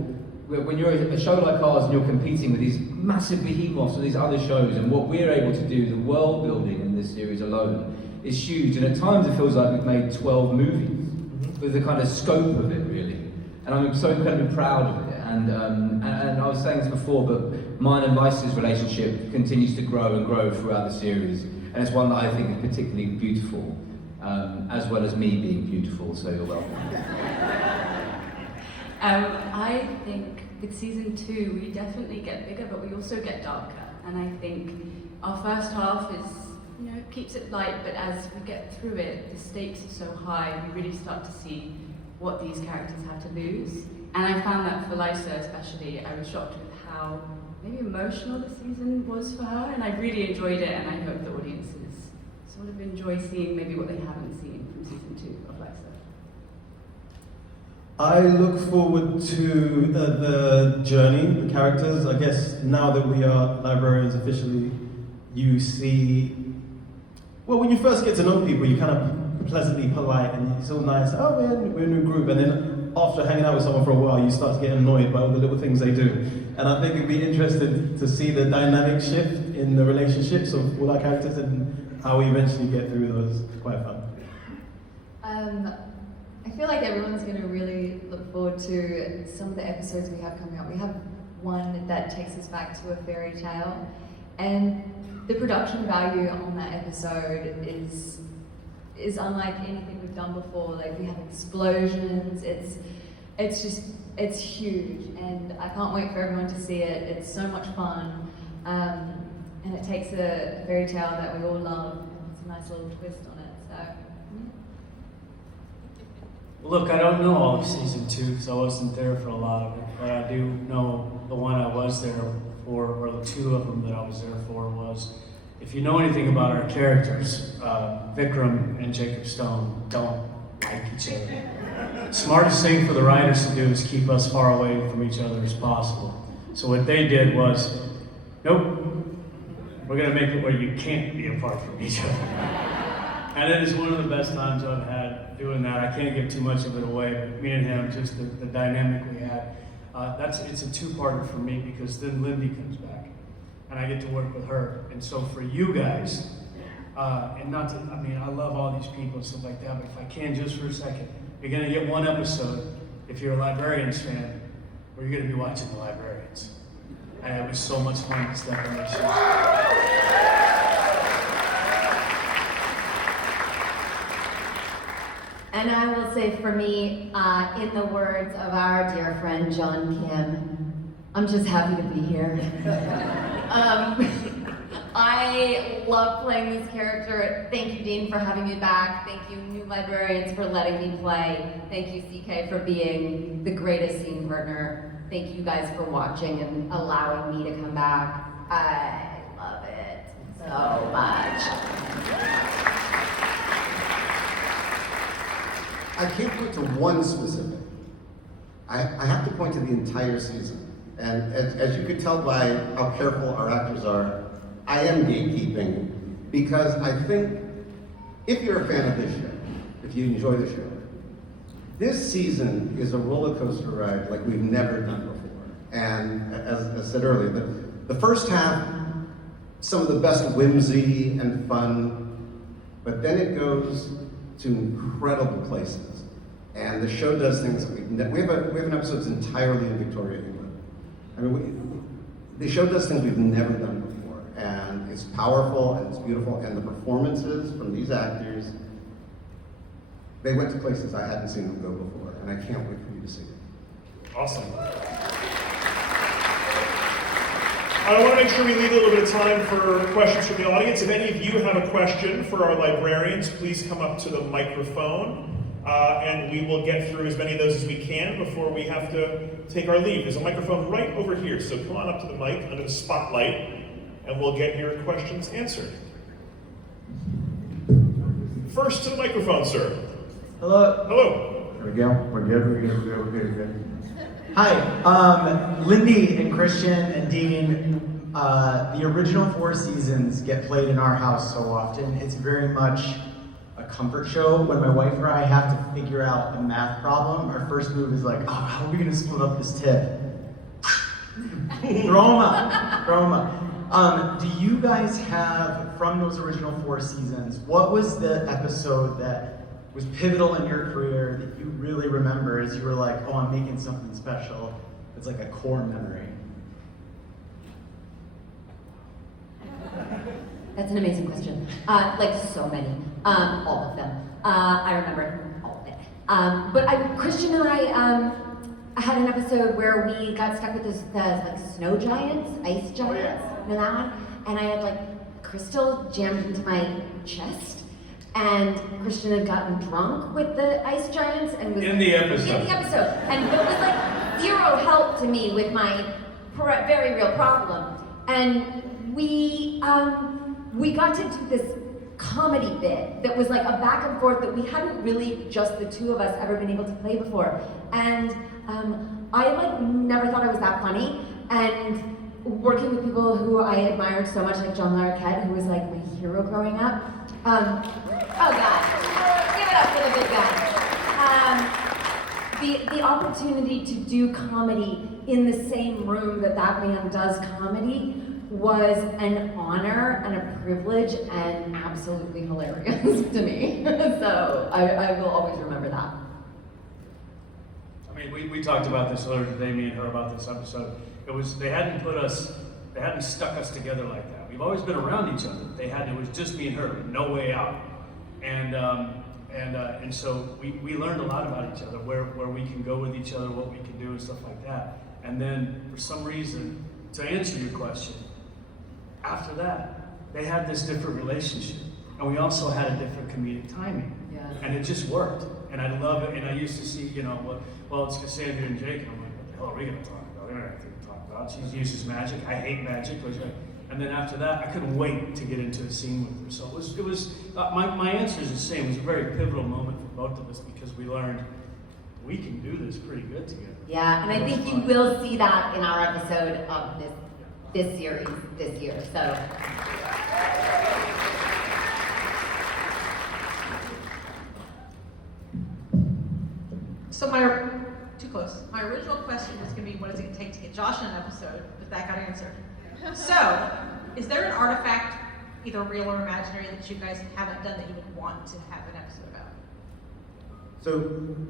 when you're a show like ours and you're competing with these massive behemoths or these other shows, and what we're able to do, the world building in this series alone, is huge. And at times it feels like we've made 12 movies with the kind of scope of it, really. And I'm so incredibly proud of it. And I was saying this before, but mine and Lysa's relationship continues to grow and grow throughout the series. And it's one that I think is particularly beautiful, as well as me being beautiful, so you're welcome. I think with season 2, we definitely get bigger, but we also get darker. And I think our first half is, keeps it light, but as we get through it, the stakes are so high, we really start to see what these characters have to lose. And I found that for Lysa especially, I was shocked with how maybe emotional the season was for her, and I really enjoyed it, and I hope the audiences sort of enjoy seeing maybe what they haven't seen from season 2 of Lysa. I look forward to the journey, the characters. I guess now that we are librarians officially, you see, well, when you first get to know people, you're kind of pleasantly polite and it's all nice. Oh, we're a new group. And then after hanging out with someone for a while, you start to get annoyed by all the little things they do. And I think it'd be interesting to see the dynamic shift in the relationships of all our characters and how we eventually get through those. It's quite fun. I feel like everyone's going to really look forward to some of the episodes we have coming up. We have one that takes us back to a fairy tale, and the production value on that episode is unlike anything we've we've done before. Like we have explosions. It's huge, and I can't wait for everyone to see it. It's so much fun, and it takes a fairy tale that we all love, and it's a nice little twist on it. So. Look, I don't know all of season 2 because I wasn't there for a lot of it, but I do know the one I was there for, or the 2 of them that I was there for was, if you know anything about our characters, Vikram and Jacob Stone don't like each other. Smartest thing for the writers to do is keep us far away from each other as possible. So what they did was, nope, we're gonna make it where you can't be apart from each other. And it is one of the best times I've had doing that. I can't give too much of it away, but me and him, just the dynamic we had. It's a 2-parter for me because then Lindy comes back and I get to work with her. And so for you guys, and not to, I mean, I love all these people and stuff like that, but if I can just for a second, you're gonna get one episode, if you're a Librarians fan, where you're gonna be watching the Librarians. And it was so much fun to step in that show. And I will say for me, in the words of our dear friend John Kim, I'm just happy to be here. I love playing this character. Thank you, Dean, for having me back. Thank you, new librarians, for letting me play. Thank you, CK, for being the greatest scene partner. Thank you guys for watching and allowing me to come back. I love it so much. I can't point to one specific. I have to point to the entire season. And as you could tell by how careful our actors are, I am gatekeeping because I think if you're a fan of this show, if you enjoy the show, this season is a roller coaster ride like we've never done before. And as I said earlier, the first half, some of the best whimsy and fun, but then it goes to incredible places. And the show does things that we have an episode that's entirely in Victoria, England. I mean, the show does things we've never done before. And it's powerful and it's beautiful. And the performances from these actors, they went to places I hadn't seen them go before. And I can't wait for you to see it. Awesome. I want to make sure we leave a little bit of time for questions from the audience. If any of you have a question for our librarians, please come up to the microphone, and we will get through as many of those as we can before we have to take our leave. There's a microphone right over here, so come on up to the mic under the spotlight, and we'll get your questions answered. First to the microphone, sir. Hello. Hello. There we go. We're good. Hi, Lindy and Christian and Dean, the original 4 seasons get played in our house so often. It's very much a comfort show. When my wife or I have to figure out a math problem, our first move is like, oh, how are we gonna split up this tip? Throw them up. Do you guys have, from those original 4 seasons, what was the episode that was pivotal in your career that you really remember as you were like, oh, I'm making something special? It's like a core memory. That's an amazing question. Like so many, all of them. I remember all of it. But Christian and I had an episode where we got stuck with the like snow giants, ice giants, you know that one? And I had like crystal jammed into my chest. And Christian had gotten drunk with the ice giants and was in the episode. And it was like zero help to me with my very real problem. And we got to do this comedy bit that was like a back and forth that we hadn't really, just the 2 of us, ever been able to play before. And I like never thought I was that funny. And working with people who I admired so much, like John Larroquette, who was like my hero growing up. Oh God, give it up for the big guy. The opportunity to do comedy in the same room that man does comedy was an honor and a privilege and absolutely hilarious to me. So I will always remember that. I mean, we talked about this earlier today, me and her, about this episode. They hadn't stuck us together like that. We've always been around each other. It was just me and her, no way out. And And so we learned a lot about each other, where we can go with each other, what we can do, and stuff like that. And then, for some reason, to answer your question, after that, they had this different relationship. And we also had a different comedic timing. Yeah. And it just worked. And I love it. And I used to see, well, it's Cassandra and Jake. And I'm like, what the hell are we going to talk about? We don't have anything to talk about. She uses magic. I hate magic. And then after that, I couldn't wait to get into a scene with her. So it was my answer is the same. It was a very pivotal moment for both of us because we learned we can do this pretty good together. Yeah, and I think you will see that in our episode of this series this year. So. So too close. My original question was going to be, what is it going to take to get Josh in an episode? But that got answered. So, is there an artifact, either real or imaginary, that you guys haven't done that you would want to have an episode about? So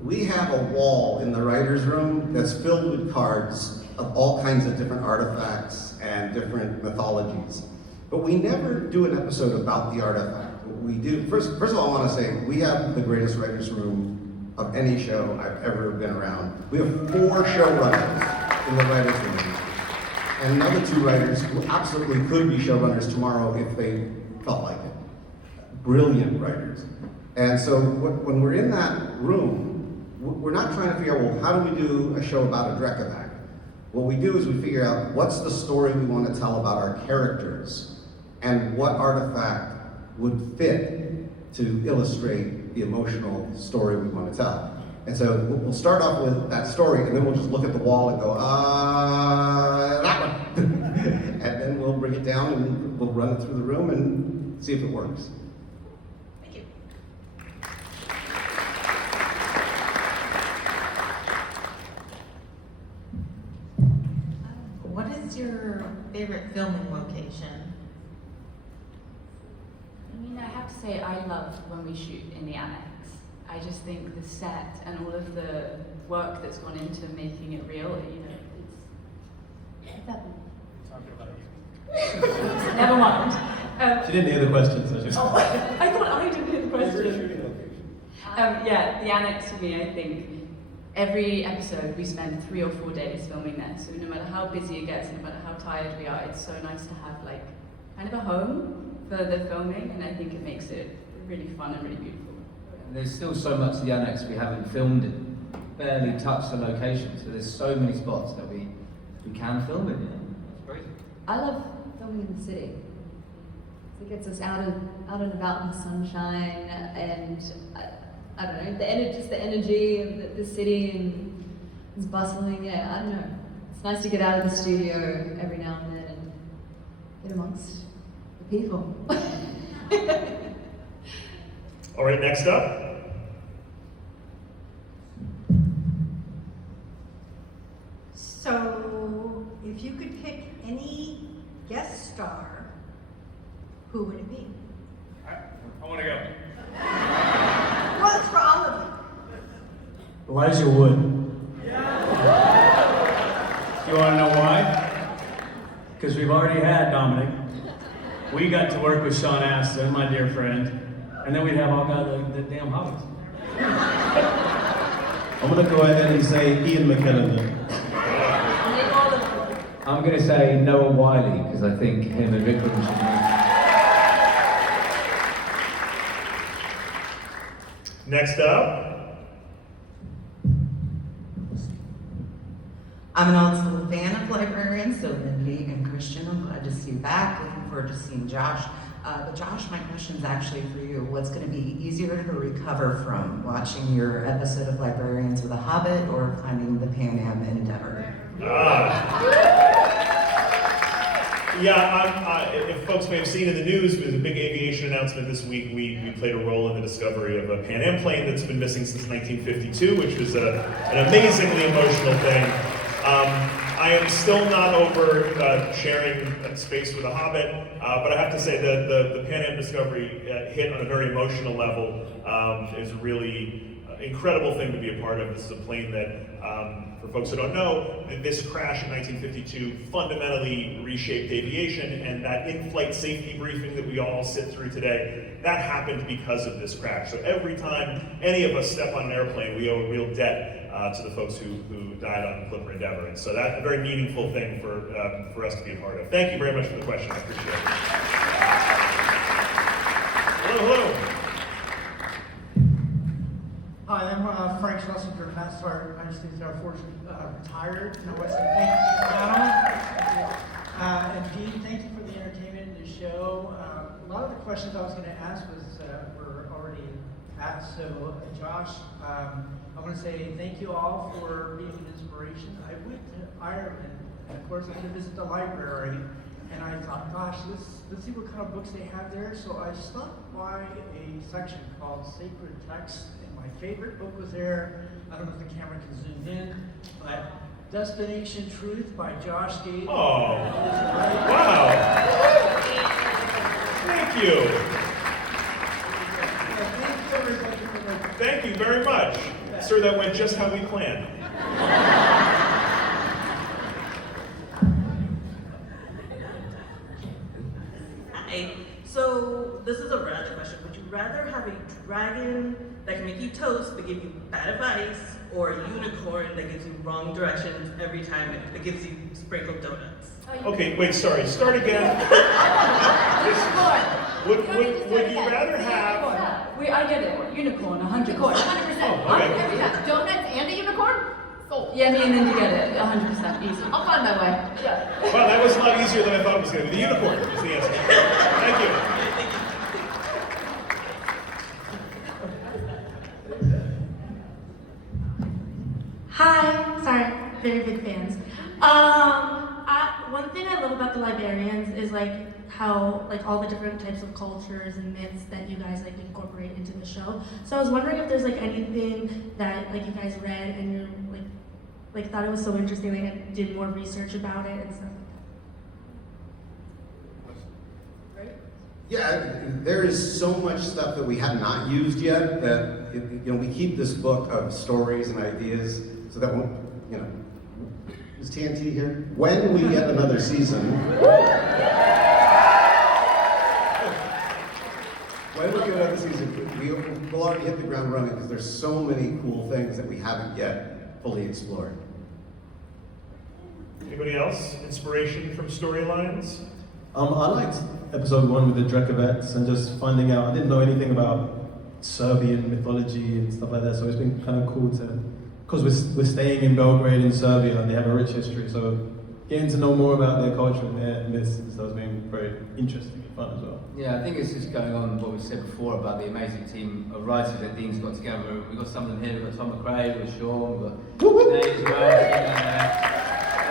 we have a wall in the writer's room that's filled with cards of all kinds of different artifacts and different mythologies. But we never do an episode about the artifact. What we do, first of all, I want to say we have the greatest writer's room of any show I've ever been around. We have 4 showrunners in the writer's room. And another 2 writers who absolutely could be showrunners tomorrow if they felt like it. Brilliant writers. And so when we're in that room, we're not trying to figure out, well, how do we do a show about a Drekavac? What we do is we figure out what's the story we want to tell about our characters and what artifact would fit to illustrate the emotional story we want to tell. And so we'll start off with that story, and then we'll just look at the wall and go, that one. And then we'll bring it down and we'll run it through the room and see if it works. Thank you. What is your favorite filming location? I mean, I have to say, I love when we shoot in the annex. I just think the set and all of the work that's gone into making it real, it's Talking about you. never mind. She didn't hear the question, so just. Oh, I thought I didn't hear the question. Yeah, the annex for me, I think every episode we spend 3 or 4 days filming there. So no matter how busy it gets, no matter how tired we are, it's so nice to have like kind of a home for the filming, and I think it makes it really fun and really beautiful. And there's still so much of the annex we haven't filmed in. Barely touched the location, so there's so many spots that we can film in. It's crazy. I love filming in the city. It gets us out and about in the sunshine, and I don't know, just the energy of the city, and it's bustling. Yeah, I don't know. It's nice to get out of the studio every now and then and get amongst the people. All right, next up. So, if you could pick any guest star, who would it be? I want to go. Well, it's for all of you. Elijah Wood. You want to know why? Because we've already had Dominic. We got to work with Sean Astin, my dear friend, and then we'd have all got the damn hobbits. I'm gonna go ahead and say Ian McKellen then. I'm going to say Noah Wiley, because I think him and Vikram should meet. Next up. I'm an old school fan of librarians, so Lindy and Christian, I'm glad to see you back. Looking forward to seeing Josh. But Josh, my question's actually for you. What's going to be easier to recover from, watching your episode of Librarians of the Hobbit or climbing the Pan Am Endeavor? If folks may have seen in the news, there was a big aviation announcement this week. We played a role in the discovery of a Pan Am plane that's been missing since 1952, which was an amazingly emotional thing. I am still not over sharing space with a Hobbit, but I have to say that the Pan Am discovery hit on a very emotional level. It's a really incredible thing to be a part of. This is a plane that For folks who don't know, this crash in 1952 fundamentally reshaped aviation, and that in-flight safety briefing that we all sit through today, that happened because of this crash. So every time any of us step on an airplane, we owe a real debt to the folks who died on Clipper Endeavour. And so that's a very meaningful thing for us to be a part of. Thank you very much for the question, I appreciate it. Hello. Hi, I'm Frank Schlesinger, Master Sergeant, United States Air Force, retired. No, West Thank you, panel. And Dean, thank you for the entertainment in the show. A lot of the questions I was going to ask were already asked. So, Josh, I want to say thank you all for being an inspiration. I went to Ireland, and of course, I had to visit the library. And I thought, gosh, let's see what kind of books they have there. So I stopped by a section called Sacred Texts, and my favorite book was there. I don't know if the camera can zoom in, but Destination Truth by Josh Gade. Oh, wow. Thank you. Thank you very much. Sir, that went just how we planned. So this is a rather question. Would you rather have a dragon that can make you toast but give you bad advice, or a unicorn that gives you wrong directions every time it gives you sprinkled donuts? Okay, wait, sorry. Start again. Would you rather have... I get it. Unicorn, 100%. Unicorn, 100%. Oh, okay. Donuts and a unicorn? Sold. Yeah, me and Lindy get it. 100% easy. I'll find my way. Yeah. Well, that was a lot easier than I thought it was going to be. The unicorn is the answer. Thank you. Hi, sorry, very big fans. One thing I love about the Librarians is how all the different types of cultures and myths that you guys incorporate into the show. So I was wondering if there's anything that you guys read and you're thought it was so interesting, and did more research about it and stuff like that. Yeah, there is so much stuff that we have not used yet that we keep this book of stories and ideas so that is TNT here? When we get another season, we'll already hit the ground running because there's so many cool things that we haven't yet fully explored. Anybody else? Inspiration from storylines? I liked episode 1 with the Drekovets and just finding out. I didn't know anything about Serbian mythology and stuff like that, so it's been kind of cool because we're staying in Belgrade in Serbia and they have a rich history, so getting to know more about their culture and their myths and stuff has been very interesting and fun as well. Yeah, I think it's just going on what we said before about the amazing team of writers that Dean's got together. We've got some of them here, we've got Tom McRae, we've got Sean, we've got Nate as well.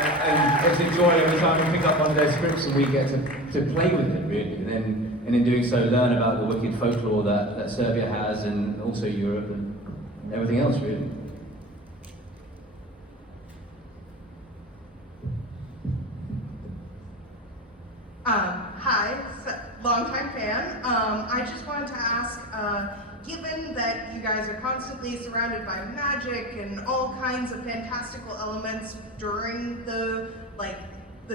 And it's a joy every time we pick up one of those scripts and we get to play with it, really. And in doing so, learn about the wicked folklore that Serbia has, and also Europe and everything else, really. Hi, longtime fan. I just wanted to ask, given that you guys are constantly surrounded by magic and all kinds of fantastical elements during the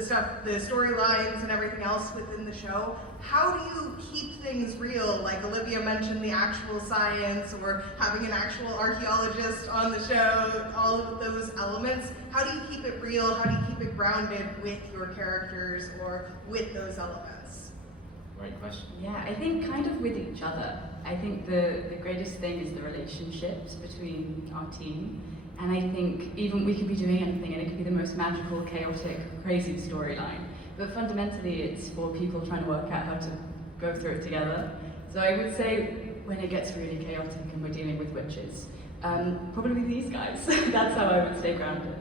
storylines and everything else within the show, how do you keep things real? Like Olivia mentioned the actual science or having an actual archaeologist on the show, all of those elements. How do you keep it real? How do you keep it grounded with your characters or with those elements? Great question. Yeah, I think kind of with each other. I think the greatest thing is the relationships between our team. And I think even we could be doing anything and it could be the most magical, chaotic, crazy storyline. But fundamentally it's for people trying to work out how to go through it together. So I would say when it gets really chaotic and we're dealing with witches, probably these guys. That's how I would stay grounded.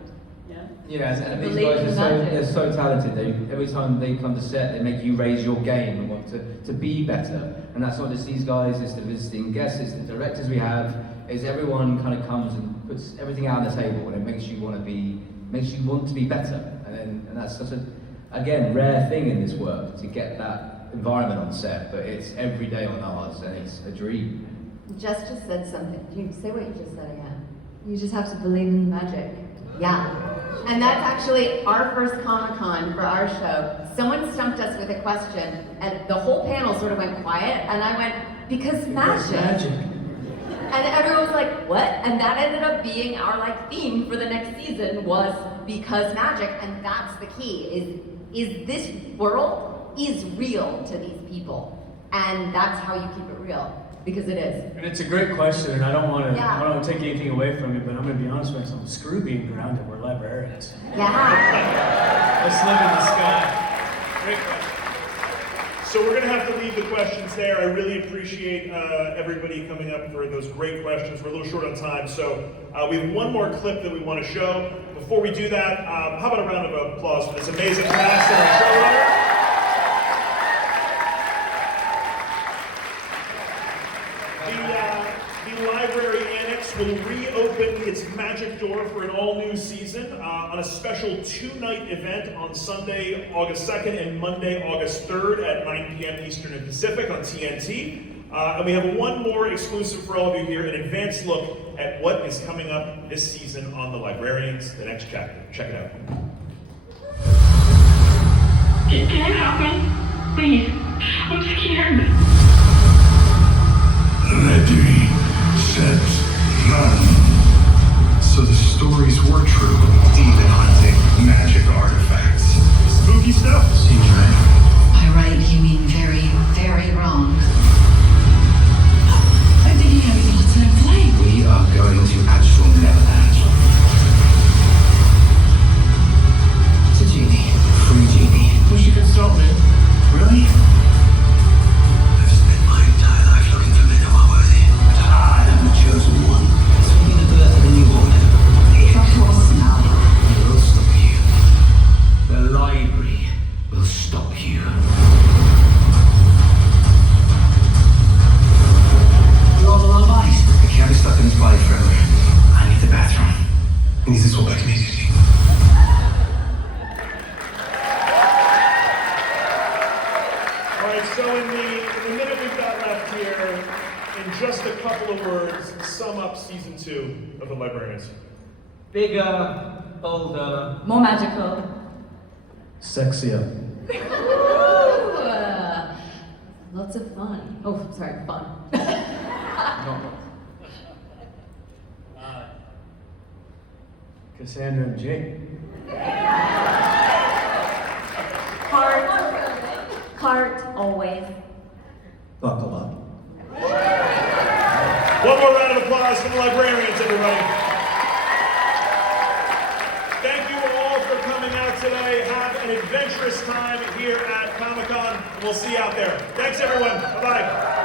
Yeah, and these guys they're so talented. Every time they come to set, they make you raise your game and want to be better. And that's not just these guys, it's the visiting guests, it's the directors we have, it's everyone kind of comes and puts everything out on the table, and it makes you want to be better. And that's such a, again, rare thing in this work, to get that environment on set, but it's every day on ours, and it's a dream. Jess just said something. You say what you just said again. You just have to believe in the magic. Yeah. And that's actually our first Comic-Con for our show. Someone stumped us with a question, and the whole panel sort of went quiet, and I went, because magic. And everyone was like, what? And that ended up being our like theme for the next season was because magic, and that's the key, is this world is real to these people. And that's how you keep it real. Because it is. And it's a great question, and I don't want to Yeah. take anything away from you, but I'm going to be honest with myself. Screw being grounded. We're librarians. Yeah. Let's live in the sky. Great question. So we're going to have to leave the questions there. I really appreciate everybody coming up for those great questions. We're a little short on time, so we have one more clip that we want to show. Before we do that, how about a round of applause for this amazing cast and our showrunner? The Library Annex will reopen its magic door for an all-new season on a special 2-night event on Sunday, August 2nd and Monday, August 3rd at 9 p.m. Eastern and Pacific on TNT. And we have one more exclusive for all of you here, an advanced look at what is coming up this season on The Librarians, the next chapter. Check it out. Can I help me? Please. I'm scared. Ready, set, run. So the stories were true, even hunting magic artifacts. Spooky stuff. Seems right. By right, you mean very, very wrong. I'm thinking I'm able to play. We are going to actual Neverland. It's a genie. Free genie. Wish you could stop me. Really? Chosen one. This will be the birth of a new order. Of course now. It will stop you. The library will stop you. You're all on ice. I can't be stuck in this body forever. I need the bathroom. He needs to swap back immediately. All right, so in the minute we've got left here, in just a couple of words, sum up season 2 of The Librarians. Bigger, bolder, More magical. Sexier. Ooh, lots of fun. Oh, sorry, fun. Cassandra and Jake. Heart, always. Buckle up. One more round of applause for The Librarians, everybody. Thank you all for coming out today. Have an adventurous time here at Comic-Con. We'll see you out there. Thanks, everyone. Bye-bye.